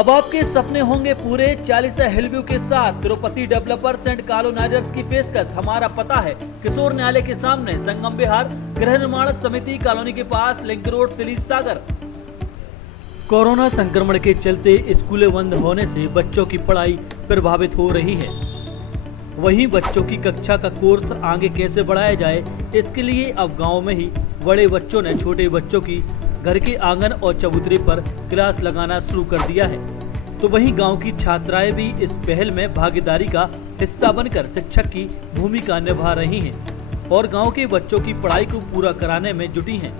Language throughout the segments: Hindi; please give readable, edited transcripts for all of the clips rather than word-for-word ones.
अब आपके सपने होंगे पूरे। 40 हिलव्यू के साथ तिरुपति डेवलपर्स एंड कॉलोनाइजर्स की पेशकश। हमारा पता है किशोर न्यायालय के सामने, संगम विहार, गृह निर्माण समिति कॉलोनी के पास, लिंक रोड, तिली सागर। कोरोना संक्रमण के चलते स्कूलें बंद होने से बच्चों की पढ़ाई प्रभावित हो रही है। वहीं बच्चों की कक्षा का कोर्स आगे कैसे बढ़ाया जाए, इसके लिए अब गांव में ही बड़े बच्चों ने छोटे बच्चों की घर के आंगन और चबूतरे पर क्लास लगाना शुरू कर दिया है। तो वहीं गांव की छात्राएं भी इस पहल में भागीदारी का हिस्सा बनकर शिक्षक की भूमिका निभा रही हैं और गांव के बच्चों की पढ़ाई को पूरा कराने में जुटी हैं।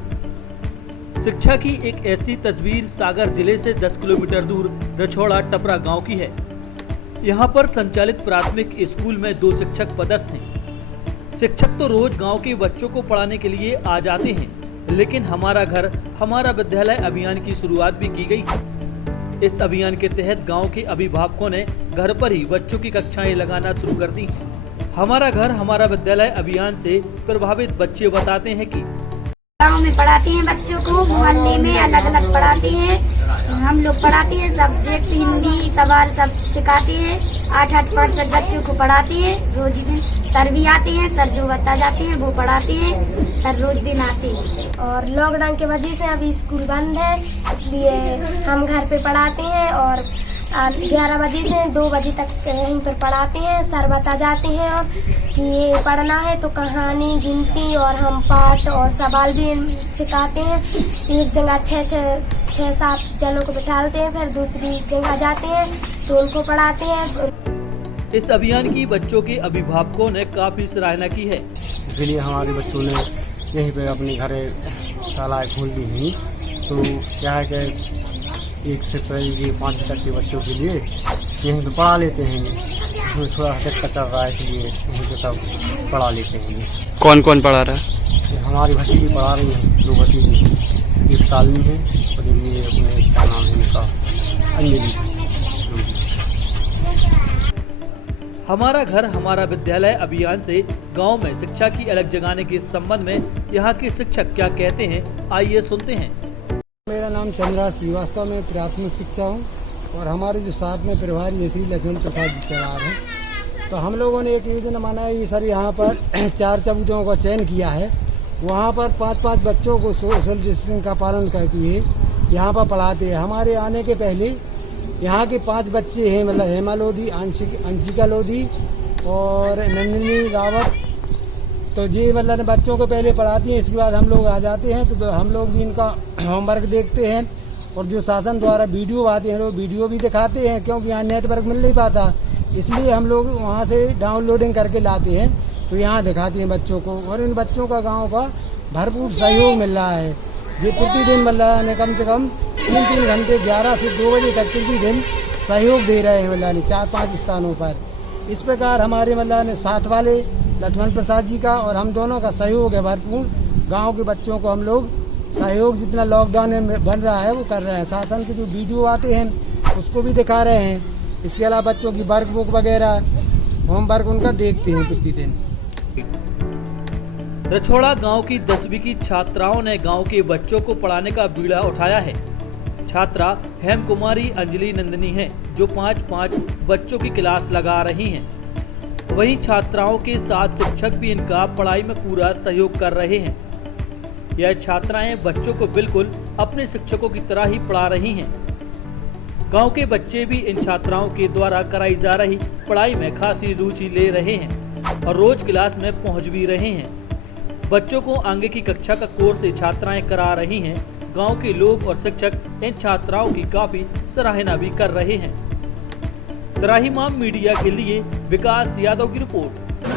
शिक्षा की एक ऐसी तस्वीर सागर जिले से 10 किलोमीटर दूर रछौड़ा टपरा गांव की है। यहां पर संचालित प्राथमिक स्कूल में 2 शिक्षक पदस्थ हैं। शिक्षक तो रोज गांव के बच्चों को पढ़ाने के लिए आ जाते हैं, लेकिन हमारा घर हमारा विद्यालय अभियान की शुरुआत भी की गई। इस अभियान के तहत गांव के अभिभावकों ने घर पर ही बच्चों की कक्षाएं लगाना शुरू कर दी। हमारा घर हमारा विद्यालय अभियान से प्रभावित बच्चे बताते हैं कि गाँव में पढ़ाते हैं बच्चों को, मोहल्ले में अलग अलग पढ़ाते हैं। हम लोग पढ़ाते हैं, सब्जेक्ट हिंदी सवाल सब सिखाते हैं। 8-8 5 बच्चों को पढ़ाते हैं रोज दिन। सर भी आते हैं, सर जो बता जाते हैं वो पढ़ाते हैं, सर रोज दिन आते हैं। और लॉकडाउन की वजह से अभी स्कूल बंद है, इसलिए हम घर पे पढ़ाते हैं और 11 बजे से 2 बजे तक यहीं पर पढ़ाते हैं। सर बता जाते हैं और कि ये पढ़ना है तो कहानी, गिनती और हम पाठ और सवाल भी सिखाते हैं। एक जगह 6-7 जनों को बिठाते हैं, फिर दूसरी जगह जाते हैं तो उनको पढ़ाते हैं। इस अभियान की बच्चों के अभिभावकों ने काफी सराहना की है। इसलिए हमारे बच्चों ने यहीं पे अपनी घरे शालाएँ खोल दी हैं। तो क्या है कि 1 से 5 तक के बच्चों के लिए यहीं पे पढ़ा लेते हैं। उसमें थोड़ा हटका चल रहा है, इसलिए यहीं पे सब पढ़ा लेते हैं। कौन कौन पढ़ा रहा है? हमारी भतीजी पढ़ा रही हैं, 2 भतीजी, 1 साल में है और ये अपने क्या नाम है इनका, अंजलि। हमारा घर हमारा विद्यालय अभियान से गांव में शिक्षा की अलग जगाने के संबंध में यहाँ के शिक्षक क्या कहते हैं, आइए सुनते हैं। मेरा नाम चंद्रा श्रीवास्तव, में प्राथमिक शिक्षा हूँ और हमारे जो साथ में प्रभारी श्री लक्ष्मण प्रसाद जी चौहान हैं। तो हम लोगों ने एक योजना बनाई सर, यहाँ पर 4 चबूतरों का चयन किया है। वहाँ पर 5-5 बच्चों को सोशल डिस्टेंसिंग का पालन करते हुए यहाँ पर पढ़ाते हैं। हमारे आने के पहले यहाँ के 5 बच्चे हैं, मतलब हेमा लोधी, अंशिका लोधी और नंदिनी रावत। तो ये मतलब बच्चों को पहले पढ़ाती हैं, इसके बाद हम लोग आ जाते हैं। तो हम लोग भी इनका होमवर्क देखते हैं और जो शासन द्वारा वीडियो आते हैं वो वीडियो भी दिखाते हैं, क्योंकि यहाँ नेटवर्क मिल नहीं पाता, इसलिए हम लोग वहाँ से डाउनलोडिंग करके लाते हैं। तो यहाँ दिखाते हैं बच्चों को और इन बच्चों का गाँव का भरपूर सहयोग मिल रहा है। ये प्रतिदिन मतलब कम से कम 3-3 घंटे 11 से 2 बजे तक प्रतिदिन सहयोग दे रहे हैं, मतलब 4-5 स्थानों पर। इस प्रकार हमारे मतलब साथ वाले लक्ष्मण प्रसाद जी का और हम दोनों का सहयोग है भरपूर। गांव के बच्चों को हम लोग सहयोग जितना लॉकडाउन में बन रहा है वो कर रहे हैं। शासन के जो वीडियो आते हैं उसको भी दिखा रहे हैं। इसके अलावा बच्चों की वर्कबुक वगैरह होमवर्क उनका देखते हैं प्रतिदिन। रछौड़ा गांव की 10वीं की छात्राओं ने गांव के बच्चों को पढ़ाने का बीड़ा उठाया है। छात्रा हेम कुमारी अंजलि नंदनी है, जो 5-5 बच्चों की क्लास लगा रही हैं। वहीं छात्राओं के साथ शिक्षक भी इनका पढ़ाई में पूरा सहयोग कर रहे हैं। यह छात्राएं बच्चों को बिल्कुल अपने शिक्षकों की तरह ही पढ़ा रही हैं। गांव के बच्चे भी इन छात्राओं के द्वारा कराई जा रही पढ़ाई में खासी रुचि ले रहे हैं और रोज क्लास में पहुंच भी रहे हैं। बच्चों को आगे की कक्षा का कोर्स छात्राएं करा रही हैं। गांव के लोग और शिक्षक इन छात्राओं की काफी सराहना भी कर रहे हैं। त्राहिमाम मीडिया के लिए विकास यादव की रिपोर्ट।